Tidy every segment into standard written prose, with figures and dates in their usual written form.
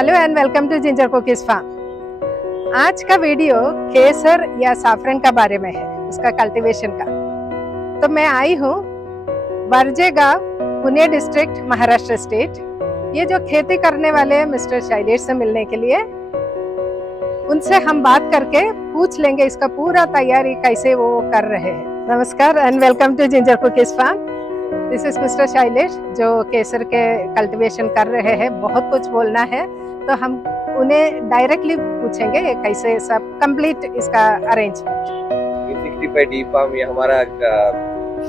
Hello and welcome to Ginger Cookies Farm. आज का video केसर या साफरन का बारे में है, उसका कल्टीवेशन का। तो मैं आई हूँ बरजे गांव, पुणे डिस्ट्रिक्ट, महाराष्ट्र स्टेट। ये जो खेती करने वाले हैं मिस्टर शैलेश से मिलने के लिए, उनसे हम बात करके पूछ लेंगे इसका पूरा तैयारी कैसे वो कर रहे हैं। नमस्कार and welcome to Ginger Cookies Farm. This is mister Shailesh जो केसर के कल्टीवेशन कर रहे हैं। बहुत कुछ बोलना है तो हम उन्हें डायरेक्टली पूछेंगे कैसे सब कंप्लीट इसका अरेंजमेंट। 365 फार्म ये हमारा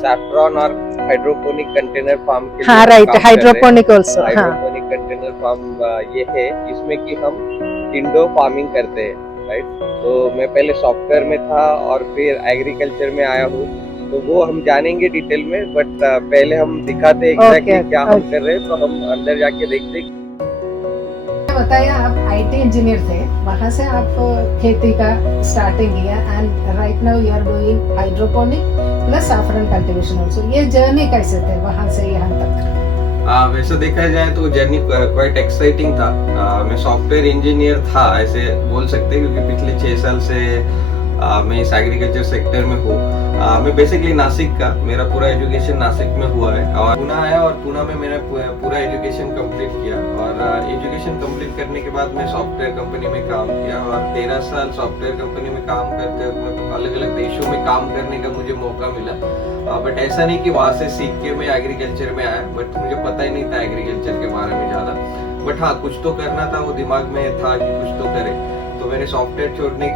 सैफ्रॉन और हाइड्रोपोनिक कंटेनर फार्म के हाँ right, hydroponic also. Hydroponic container farm ये है, इसमें कि हम इंडोर फार्मिंग करते हैं, राइट। तो मैं पहले सॉफ्टवेयर में था और फिर एग्रीकल्चर में आया हूँ, तो वो हम जानेंगे डिटेल में। बट पहले हम दिखाते हैं एग्जैक्टली क्या हम कर रहे हैं, तो हम अंदर जाके देखते हैं। बताया आप आईटी इंजीनियर थे, वहाँ से आप खेती का स्टार्टिंग किया and right now you are doing hydroponic plus saffron cultivation also. ये जर्नी कैसे थे वहाँ से यहाँ तक? वैसे देखा जाए तो जर्नी क्वाइट एक्साइटिंग था। मैं सॉफ्टवेयर इंजीनियर था ऐसे बोल सकते हैं, क्योंकि पिछले 6 साल से मैं इस एग्रीकल्चर सेक्टर में हूँ। मैं बेसिकली नासिक का, मेरा पूरा एजुकेशन नासिक में हुआ है और पुणे आया और पुणे में मैंने पूरा एजुकेशन कंप्लीट किया। और एजुकेशन कंप्लीट करने के बाद मैं सॉफ्टवेयर कंपनी में काम किया और 13 साल सॉफ्टवेयर कंपनी में काम करते हुए अलग अलग देशों में काम करने का मुझे मौका मिला। बट ऐसा नहीं कि वहाँ से सीख के मैं एग्रीकल्चर में आया, बट मुझे पता ही नहीं था एग्रीकल्चर के बारे में ज़्यादा। बट हाँ, कुछ तो करना था, वो दिमाग में था कि कुछ तो करे। तो मैंने सॉफ्टवेयर छोड़ने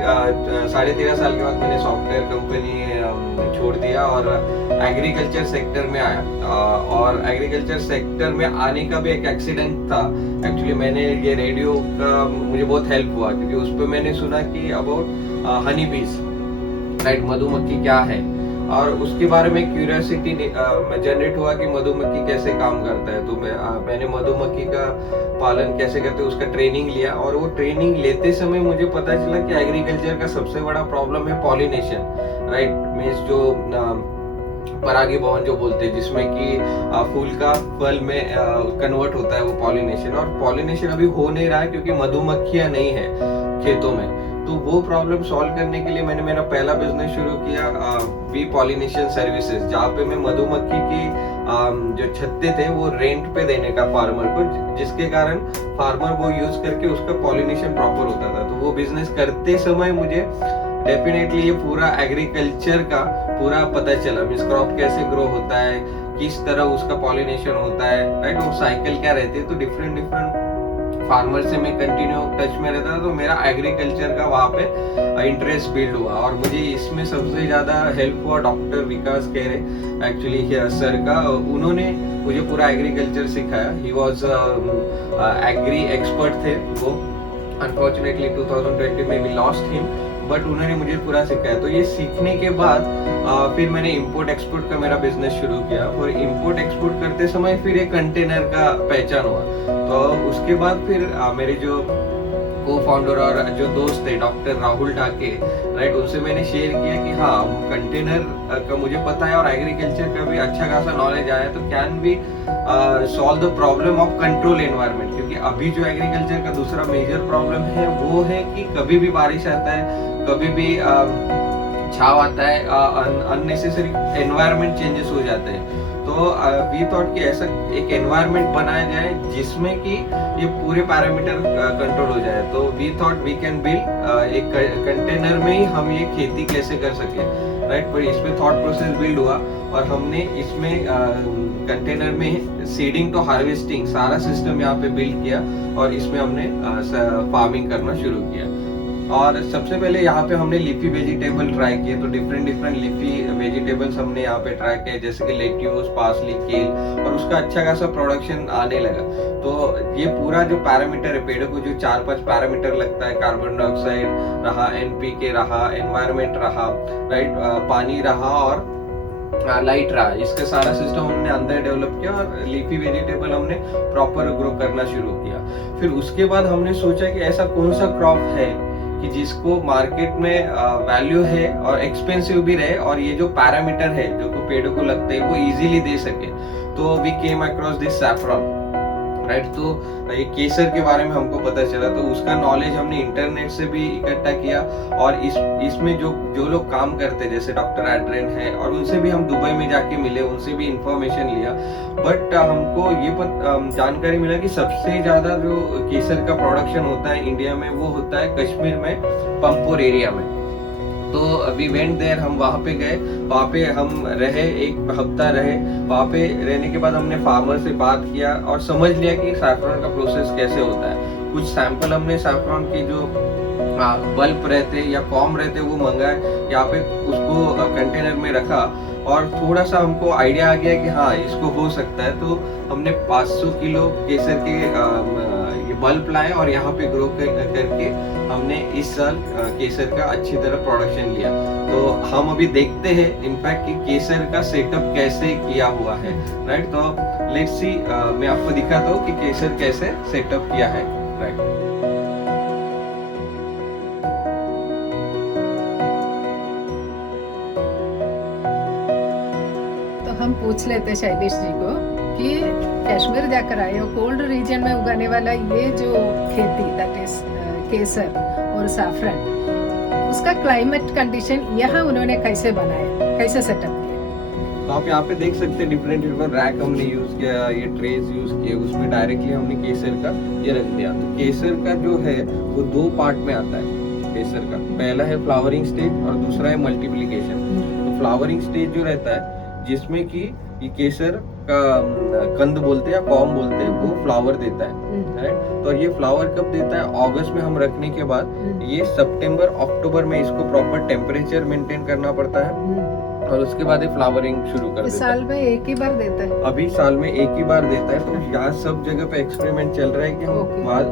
13.5 साल के बाद मैंने सॉफ्टवेयर कंपनी छोड़ दिया और एग्रीकल्चर सेक्टर में आया। और एग्रीकल्चर सेक्टर में आने का भी एक एक्सीडेंट था। एक्चुअली मैंने ये रेडियो का मुझे बहुत हेल्प हुआ, क्योंकि उस पर मैंने सुना कि अबाउट हनी बीज, राइट, मधुमक्खी क्या है, और उसके बारे में क्यूरियोसिटी जनरेट हुआ कि मधुमक्खी कैसे काम करता है। तो मैंने मधुमक्खी का पालन कैसे करते हैं उसका ट्रेनिंग लिया। और वो ट्रेनिंग लेते समय मुझे पता चला कि एग्रीकल्चर का सबसे बड़ा प्रॉब्लम है पॉलिनेशन, राइट। मींस जो परागीभवन जो बोलते हैं, जिसमें कि फूल का फल में कन्वर्ट होता है वो पॉलिनेशन। और पॉलिनेशन अभी हो नहीं रहा है क्योंकि मधुमक्खियां नहीं है खेतों में। तो वो प्रॉब्लम सॉल्व करने के लिए मैंने मेरा पहला बिजनेस शुरू किया, बी पॉलिनेशन सर्विसेज, जहाँ पे मैं मधुमक्खी की जो छत्ते थे वो रेंट पे देने का फार्मर को, जिसके कारण फार्मर वो यूज करके उसका पॉलिनेशन प्रॉपर होता था। तो वो बिजनेस करते समय मुझे डेफिनेटली ये पूरा एग्रीकल्चर का पूरा पता चला। मींस क्रॉप कैसे ग्रो होता है, किस तरह उसका पॉलिनेशन होता है, राइट, वो साइकिल क्या रहती है। तो डिफरेंट फार्मर से मैं कंटिन्यू टच में रहता था, तो मेरा एग्रीकल्चर का वहाँ पे इंटरेस्ट बिल्ड हुआ। और मुझे इसमें सबसे ज्यादा हेल्प हुआ डॉक्टर विकास केरे, एक्चुअली सर का। उन्होंने मुझे पूरा एग्रीकल्चर सिखाया। ही वॉज एग्री एक्सपर्ट थे वो। अनफॉर्चुनेटली 2020 में वी लॉस्ट हिम, बट उन्होंने मुझे पूरा सिखाया। तो ये सीखने के बाद फिर मैंने इंपोर्ट एक्सपोर्ट का मेरा बिजनेस शुरू किया। और इंपोर्ट एक्सपोर्ट करते समय फिर एक कंटेनर का पहचान हुआ। तो उसके बाद फिर मेरे जो को फाउंडर और जो दोस्त थे डॉक्टर राहुल ढाके, राइट, उनसे मैंने शेयर किया कि हाँ, कंटेनर का मुझे पता है और एग्रीकल्चर का भी अच्छा खासा नॉलेज आया, तो can be solve the problem of control environment. क्योंकि अभी जो एग्रीकल्चर का दूसरा मेजर प्रॉब्लम है वो है कि कभी भी बारिश आता है, कभी भी छाव आता है, अननेसेसरी एनवायरनमेंट चेंजेस हो जाते हैं। तो वी थॉट कि ऐसा एक एनवायरनमेंट बनाया जाए जिसमें कि ये पूरे पैरामीटर कंट्रोल हो जाए। तो we thought we can build एक कंटेनर में ही हम ये खेती कैसे कर सके, राइट। पर इसमें थॉट प्रोसेस बिल्ड हुआ और हमने इसमें कंटेनर में सीडिंग टू हार्वेस्टिंग सारा सिस्टम यहाँ पे बिल्ड किया और इसमें हमने फार्मिंग करना शुरू किया। और सबसे पहले यहाँ पे हमने लीफी वेजिटेबल ट्राई किए। तो डिफरेंट लीफी वेजिटेबल्स हमने यहाँ पे ट्राई किए, जैसे कि लेट्यूस, पार्सली, केल, और उसका अच्छा खासा प्रोडक्शन आने लगा। तो ये पूरा जो पैरामीटर है, पेड़ों को जो 4-5 पैरामीटर लगता है, कार्बन डाइऑक्साइड रहा, एनपीके रहा, एनवायरमेंट रहा, राइट, पानी रहा और लाइट रहा, इसका सारा सिस्टम हमने अंदर डेवलप किया और लीफी वेजिटेबल हमने प्रॉपर ग्रो करना शुरू किया। फिर उसके बाद हमने सोचा कि ऐसा कौन सा क्रॉप है कि जिसको मार्केट में वैल्यू है और एक्सपेंसिव भी रहे, और ये जो पैरामीटर है जो पेड़ों को लगते हैं वो इजीली दे सके। तो we came across this saffron, right. तो ये केसर के बारे में हमको पता चला, तो उसका नॉलेज हमने इंटरनेट से भी इकट्ठा किया, और इसमें जो लोग काम करते जैसे डॉक्टर एड्रेन है, और उनसे भी हम दुबई में जाके मिले, उनसे भी इंफॉर्मेशन लिया। बट हमको ये जानकारी मिला कि सबसे ज्यादा जो केसर का प्रोडक्शन होता है इंडिया में, वो होता है कश्मीर में, पंपोर एरिया में। तो वी वेंट देयर, हम वहाँ पे गए, वहाँ पे हम रहे, एक हफ्ता रहे। वहाँ पे रहने के बाद हमने फार्मर से बात किया और समझ लिया कि सैफरॉन का प्रोसेस कैसे होता है। कुछ सैंपल हमने सैफरॉन के जो बल्ब रहते या कॉम रहते वो मंगाए, यहाँ पे उसको कंटेनर में रखा, और थोड़ा सा हमको आइडिया आ गया कि हाँ इसको हो सकता है। तो हमने 500 किलो केसर के ये बल्ब लाए और यहाँ पे ग्रो करके हमने इस साल केसर का अच्छी तरह प्रोडक्शन लिया। तो हम अभी देखते हैं इनफैक्ट कि केसर का सेटअप कैसे किया हुआ है, राइट। तो लेट्स सी, मैं आपको दिखाता हूँ कि केसर कैसे सेटअप किया है, राइट। हम पूछ लेते शैलेश जी को कि कश्मीर जाकर आए हो, कोल्ड रीजन में उगाने वाला ये जो खेती दैट इज केसर और सैफरन, उसका क्लाइमेट कंडीशन यहाँ उन्होंने कैसे बनाया, कैसे सेटअप किया? तो आप यहाँ पे देख सकते हैं डिफरेंट रैक हमने यूज किया, ये ट्रेज यूज किए, उसमें डायरेक्टली हमने केसर का ये रख दिया। तो केसर का जो है वो 2 पार्ट में आता है केसर का। पहला है फ्लावरिंग स्टेज और दूसरा है मल्टीप्लिकेशन। तो फ्लावरिंग स्टेज जो रहता है जिसमें कि ये केसर का कंद बोलते हैं या कॉम बोलते हैं, वो फ्लावर देता है, राइट। तो ये फ्लावर कब देता है? अगस्त में हम रखने के बाद ये सितंबर अक्टूबर में इसको प्रॉपर टेम्परेचर मेंटेन करना पड़ता है, और उसके बाद ये फ्लावरिंग शुरू कर देता है। साल में एक ही बार देता है? अभी साल में एक ही बार देता है। तो यहाँ सब जगह पे एक्सपेरिमेंट चल रहा है कि हम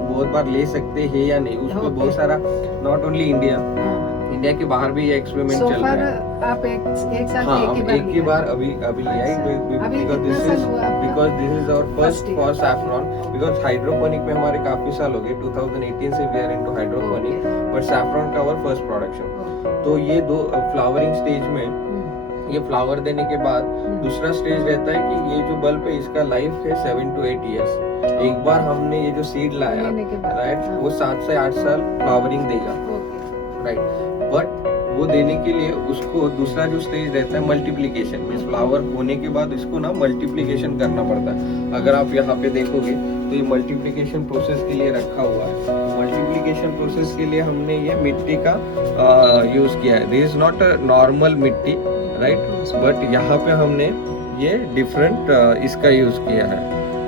बहुत बार ले सकते हैं या नहीं। उसको बहुत सारा, नॉट ओनली इंडिया के बाहर भी ये एक्सपेरिमेंट चल रहा है। आप एक साथ हाँ, एक ही बार अभी लिया है, because this is our first for saffron. Because hydroponic में हमारे काफी साल हो गए, 2018 से we are into hydroponic, but saffron का आवर फर्स्ट प्रोडक्शन। तो ये 2 फ्लावरिंग स्टेज में ये फ्लावर देने के बाद दूसरा स्टेज रहता है कि ये जो बल्ब है इसका लाइफ है 7 to 8 years। एक बार हमने ये जो सीड लाया, राइट, वो 7 से 8 साल फ्लावरिंग देगा, राइट। बट वो देने के लिए उसको दूसरा जो स्टेज रहता है मल्टीप्लिकेशन, मींस फ्लावर होने के बाद इसको ना मल्टीप्लिकेशन करना पड़ता है। अगर आप यहाँ पे देखोगे तो ये मल्टीप्लिकेशन प्रोसेस के लिए रखा हुआ है। मल्टीप्लिकेशन प्रोसेस के लिए हमने ये मिट्टी का यूज किया है। This is not a normal मिट्टी, राइट, बट यहाँ पे हमने ये डिफरेंट इसका यूज किया है,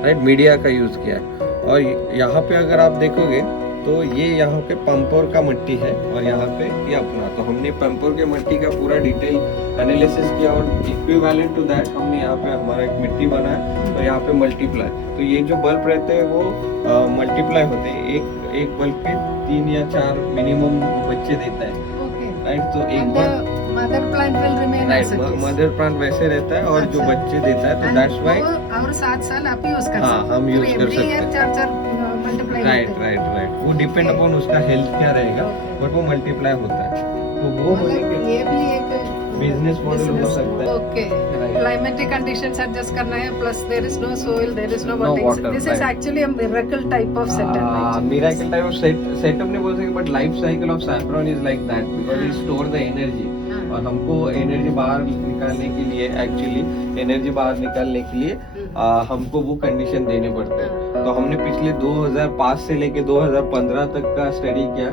राइट, मीडिया का यूज किया है। और यहाँ पे अगर आप देखोगे तो ये यहाँ पे पंपोर का मिट्टी है, और यहाँ पे ये अपना। तो हमने पंपोर के मिट्टी का पूरा डिटेल एनालिसिस किया, और इक्विवेलेंट टू दैट हमने यहाँ पे हमारा एक मिट्टी बनाया, और यहाँ पे मल्टीप्लाई। तो ये जो बल्ब रहते हैं वो मल्टीप्लाई होते हैं, एक बल्ब पे 3 या 4 मिनिमम बच्चे देता है, राइट। तो एक बार mother plant will remain, right, mother plant वैसे रहता है, और जो बच्चे देता है, तो दैट्स व्हाई और 7 साल आप यूज कर सकते हैं। हाँ, हम यूज कर सकते हैं, 4 मल्टीप्लाई, राइट। वो डिपेंड अपॉन उसका हेल्थ क्या रहेगा, बट वो मल्टीप्लाई होता है। तो वो होने के ये भी एक बिजनेस मॉडल हो सकता है। ओके, क्लाइमेटिक कंडीशंस एडजस्ट करना है, plus there is no soil, there is no water. This is actually a miracle type of setup. Miracle type of setup नहीं बोल सकते, but life cycle of saffron is like that, because it store the energy. और हमको energy बाहर निकालने के लिए, actually energy बाहर निकालने के लिए हमको वो कंडीशन देने पड़ते हैं। तो हमने पिछले 2005 से लेके 2015 तक का स्टडी किया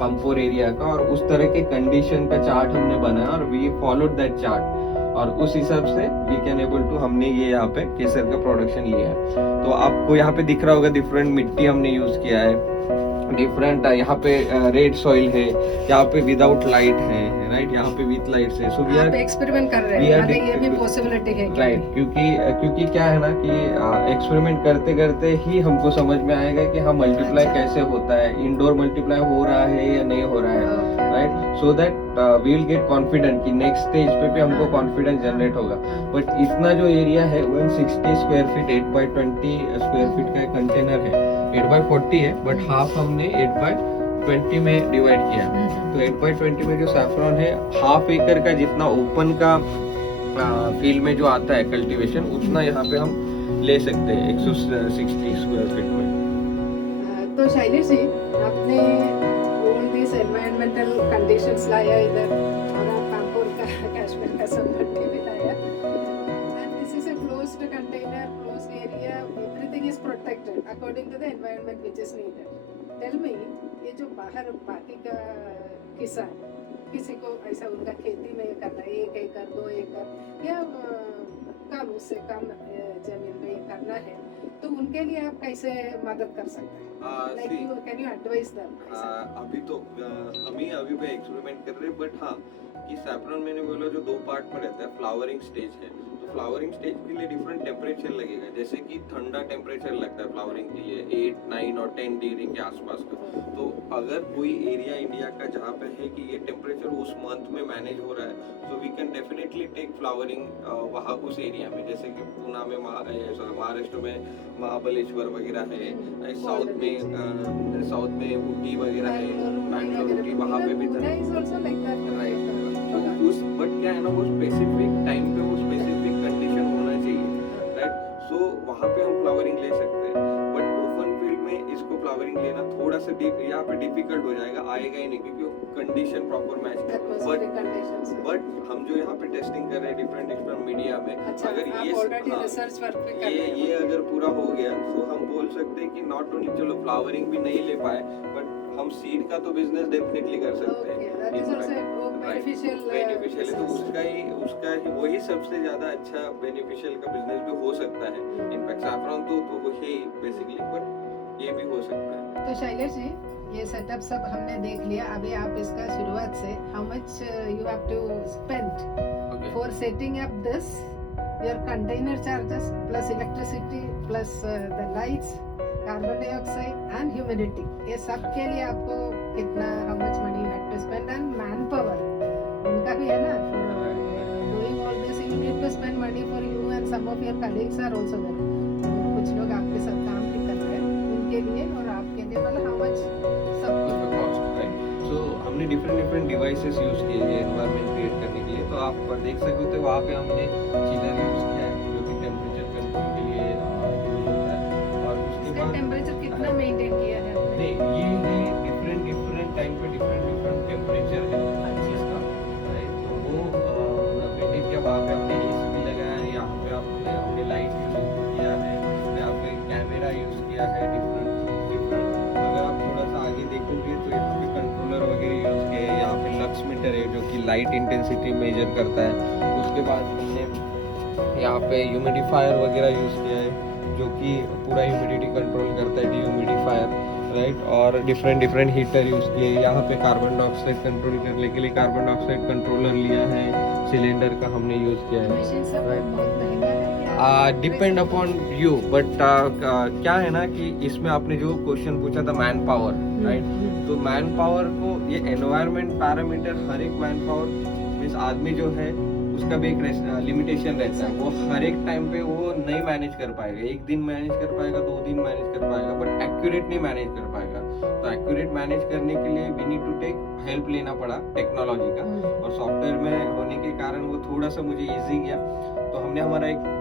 पंपोर एरिया का, और उस तरह के कंडीशन का चार्ट हमने बनाया, और वी फॉलोड दैट चार्ट, और उस हिसाब से वी कैन एबल टू हमने ये यहाँ पे केसर का प्रोडक्शन लिया है। तो आपको यहाँ पे दिख रहा होगा डिफरेंट मिट्टी हमने यूज किया है, डिफरेंट। यहाँ पे रेड सॉइल है, यहाँ पे विदाउट लाइट है, राइट, यहाँ पे विथ लाइट है। सो वी आर एक्सपेरिमेंट कर रहे हैं, ये भी पॉसिबिलिटी है, राइट। क्योंकि क्या है ना कि एक्सपेरिमेंट करते करते ही हमको समझ में आएगा कि हाँ मल्टीप्लाई कैसे होता है, इंडोर मल्टीप्लाई हो रहा है या नहीं हो रहा है, right. So that we will get confident कि नेक्स्ट स्टेज पे भी हमको कॉन्फिडेंस जनरेट होगा। बट इतना जो एरिया है 160 square feet, 8x20 square feet का कंटेनर है, 8x40 है, बट हाफ हमने 8x20 में डिवाइड किया। तो 8x20 में जो सैफरॉन है, हाफ एकड़ का जितना ओपन का फील्ड में जो आता है कल्टीवेशन, उतना यहाँ पे हम ले सकते हैं 160 स्क्वायर फीट में। तो शैलेश जी, आपने ऑल दिस एनवायरमेंटल कंडीशंस लाया इधर और आप कानपुर का कश्मीर का सब मट्टी भी लाया, and this is a closed container, closed area, everything is protected according to the environment which is needed. Tell me, ये जो बाहर बाकी का किसान, किसी को ऐसा उनका खेती में करना है 1 एकड़ 2 एकड़ या कम, उससे कम जमीन में करना है, तो उनके लिए आप कैसे मदद कर सकते हैं? Can you advice them? अभी तो हम ही अभी पे एक्सपेरिमेंट कर रहे हैं, बट हाँ कि सैफरन मैंने बोला जो 2 पार्ट में रहता है, फ्लावरिंग स्टेज है, तो फ्लावरिंग स्टेज के लिए डिफरेंट टेम्परेचर लगेगा, जैसे कि ठंडा टेम्परेचर लगता है फ्लावरिंग के लिए 8, 9 और 10 डिग्री के आसपास का। तो अगर कोई एरिया इंडिया का जहाँ पे है कि ये टेम्परेचर उस मंथ में मैनेज हो रहा है, so we can definitely take flowering वहाँ उस एरिया में, जैसे कि पूना में महाराष्ट्र में महाबलेश्वर वगैरह है, साउथ में ऊटी वगैरह है, बैंगलोर ऊटी, वहाँ पे भी राइट। तो उस बट क्या है ना, वो स्पेसिफिक टाइम पे वो स्पेसिफिक कंडीशन होना चाहिए, राइट। सो वहाँ पे हम फ्लावरिंग ले सकते हैं, बट ओपन फील्ड में इसको फ्लावरिंग लेना थोड़ा सा यहाँ पे डिफिकल्ट हो जाएगा, आएगा ही नहीं क्योंकि कंडीशन प्रॉपर मैच है। बट हम जो यहाँ पे टेस्टिंग कर रहे हैं डिफरेंट मीडिया में, अच्छा, अगर ये अगर पूरा हो गया तो हम बोल सकते हैं कि नॉट ओनली चलो फ्लावरिंग भी नहीं ले पाए, बट हम सीड का तो बिजनेस डेफिनेटली कर सकते हैं, बेनिफिशियल है। तो उसका ही वही सबसे ज्यादा अच्छा बेनिफिशियल का बिजनेस भी हो सकता है। इनफैक्ट सैफरन तो वही बेसिकली, बट ये भी हो सकता है। तो शैलेश जी, ये सेटअप सब हमने देख लिया, अभी आप इसका शुरुआत से how much you have to spend for setting up this, your container charges plus electricity plus the lights, carbon dioxide and humidity, ये सब के लिए आपको कितना, how much money you have to spend, and man power उनका भी है ना, doing all this you need to spend money for you and some of your colleagues are also there, कुछ लोग आपके साथ काम भी कर रहे हैं उनके लिए और आपके लिए, मतलब हाउ मच सब कॉस्ट, राइट। सो हमने डिफरेंट डिवाइसेस यूज किए हैं एनवायरनमेंट क्रिएट करने के लिए, तो आप देख सकते हो वहाँ पे हमने चिलर यूज किया है जो कि टेम्परेचर कंट्रोल के लिए यूज होता है, और उसके बाद टेम्परेचर कितना मेंटेन किया है आपने? नहीं, ये है डिफरेंट टाइम पे डिफरेंट टेम्परेचर है इसका, राइट। तो वो मेंटेन किया, वहाँ पे हमने एसी भी लगाया है, यहाँ पे हमने लाइट यूज किया है, यहाँ पे कैमरा यूज किया है डिफरेंट। अगर आप थोड़ा सा आगे देखोगे तो यहाँ पे कंट्रोलर वगैरह यूज किए हैं, यहाँ पे लक्स मीटर है जो कि लाइट इंटेंसिटी मेजर करता है। उसके बाद हमने यहाँ पे ह्यूमिडिफायर वगैरह यूज किया है जो कि पूरा ह्यूमिडिटी कंट्रोल करता है, डिह्यूमिडिफायर, राइट। और डिफरेंट हीटर यूज किए, यहाँ पे कार्बन डाइऑक्साइड कंट्रोल करने के लिए कार्बन डाइऑक्साइड कंट्रोलर लिया है, सिलेंडर का हमने यूज किया है, डिपेंड अपॉन यू। बट क्या है ना कि इसमें आपने जो क्वेश्चन पूछा था मैन पावर, राइट, तो मैन पावर को ये एनवायरमेंट पैरामीटर, हर एक मैन पावर मीन्स आदमी जो है उसका भी एक लिमिटेशन रहता है, वो हर एक टाइम पे वो नहीं मैनेज कर पाएगा, 1 दिन मैनेज कर पाएगा, 2 दिन मैनेज कर पाएगा, बट एक्यूरेट नहीं मैनेज कर पाएगा। तो एक्यूरेट मैनेज करने के लिए we need to take help लेना पड़ा टेक्नोलॉजी का, और सॉफ्टवेयर में होने के कारण वो थोड़ा सा मुझे ईजी गया। तो हमने हमारा एक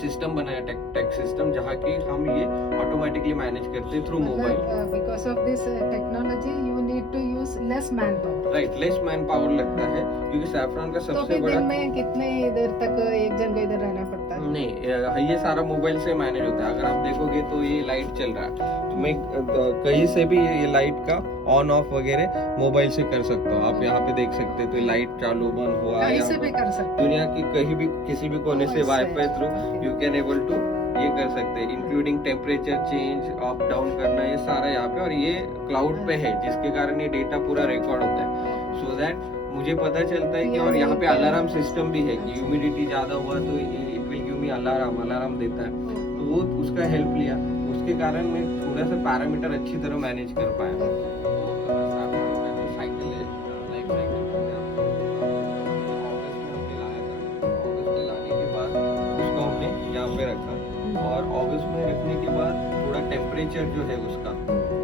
सिस्टम बनाया, टेक सिस्टम, जहाँ की हम ये ऑटोमेटिकली मैनेज करते हैं through mobile. Because of this technology you need to use less man power, right, less man power लगता है, क्योंकि सैफरन का सबसे बड़ा, दिन में कितने देर तक एक जन को इधर रहना पड़ता है? नहीं, ये सारा मोबाइल से मैनेज होता है। अगर आप देखोगे तो ये लाइट चल रहा है, तो मैं कहीं से भी ये लाइट का ऑन ऑफ वगैरह मोबाइल से कर सकता हूँ। आप यहाँ पे देख सकते हैं, तो लाइट चालू बंद हुआ, कहीं से भी कर सकते, दुनिया की कहीं भी किसी भी कोने से wifi through you can able to ये कर सकते हैं, including temperature change, up down करना, ये सारा यहाँ पे, और ये क्लाउड पे है जिसके कारण ये डेटा पूरा रिकॉर्ड होता है, सो दैट मुझे पता चलता है कि, और यहाँ पे अलार्म सिस्टम भी है कि ह्यूमिडिटी ज्यादा हुआ तो it will give me alarm देता है, तो वो उसका हेल्प लिया, उसके कारण मैं थोड़ा सा पैरामीटर अच्छी तरह मैनेज कर पाया। पे रखा, और अगस्त में रखने के बाद थोड़ा टेम्परेचर जो है उसका,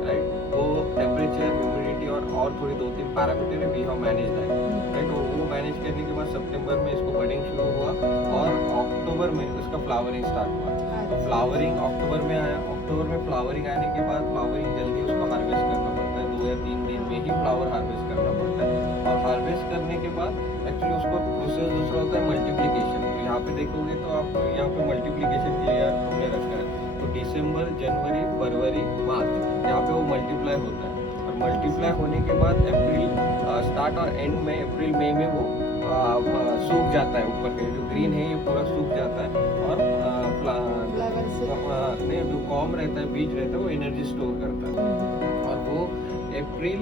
राइट, वो टेम्परेचर, ह्यूमिडिटी और और थोड़ी 2-3 पैरामीटर है, we have manage that right. तो वो मैनेज करने के बाद सितंबर में इसको बडिंग शुरू हुआ और अक्टूबर में उसका फ्लावरिंग स्टार्ट हुआ। तो फ्लावरिंग अक्टूबर में आया, अक्टूबर में फ्लावरिंग आने के बाद फ्लावरिंग जल्दी उसको हार्वेस्ट करना पड़ता है, 2 या 3 दिन में ही फ्लावर हार्वेस्ट करना पड़ता है। और हार्वेस्ट करने के बाद एक्चुअली उसको प्रोसेस दूसरा होता है मल्टीप्लिकेशन। तो यहाँ पे देखोगे तो आप यहाँ पे मल्टीप्लिकेशन के लिए हमने रखा है। तो दिसंबर, जनवरी, फरवरी, मार्च यहाँ पे वो मल्टीप्लाई होता है। और मल्टीप्लाई होने के बाद अप्रैल स्टार्ट और एंड में, अप्रैल मई में वो सूख जाता है, ऊपर के जो ग्रीन है ये पूरा सूख जाता है। और नहीं, जो कॉम रहता है, बीज रहता है, वो एनर्जी स्टोर करता है। और वो अप्रैल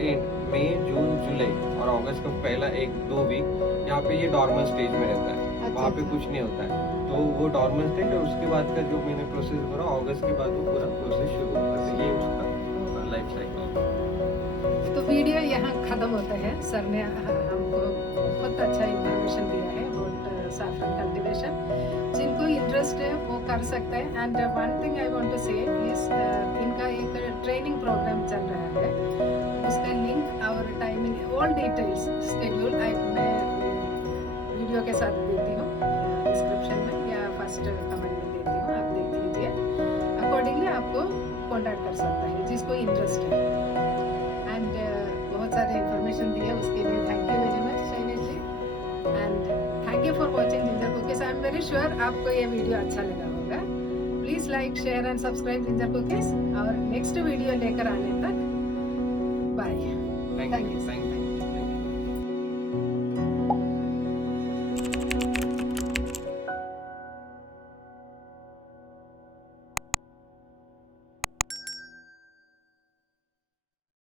एंड, मई, जून, जुलाई और अगस्त का पहला 1-2 वीक यहाँ पे ये नॉर्मल स्टेज में रहता है, वहाँ पे कुछ नहीं होता है। तो वो नॉर्मल स्टेज, और उसके बाद का जो मैंने प्रोसेस करा अगस्त के बाद वो पूरा प्रोसेस शुरू होता है। ये उसका लाइफ साइकिल। तो वीडियो यहाँ खत्म होता है। सर ने हमको बहुत अच्छा इंफॉर्मेशन दिया है अबाउट सैफरन कल्टीवेशन। जिनको इंटरेस्ट है वो कर सकते हैं। And one thing I want to say is इनका एक ट्रेनिंग प्रोग्राम चल रहा है, उसका लिंक और टाइमिंग ऑल डिटेल्स शेड्यूल मैं वीडियो के साथ देती हूँ डिस्क्रिप्शन में या फर्स्ट कमेंट में देती हूँ, आप देख लीजिए। अकॉर्डिंगली आपको कॉन्टैक्ट कर सकता है जिसको इंटरेस्ट है। एंड बहुत सारे इंफॉर्मेशन दिए, उसके लिए thank you very much Shailesh ji. And thank you for watching Ginger Cookies. I am very sure आपको ये वीडियो अच्छा लगा होगा। Please like, share and subscribe Ginger Cookies. और नेक्स्ट वीडियो लेकर आने तक बाय। Thank you.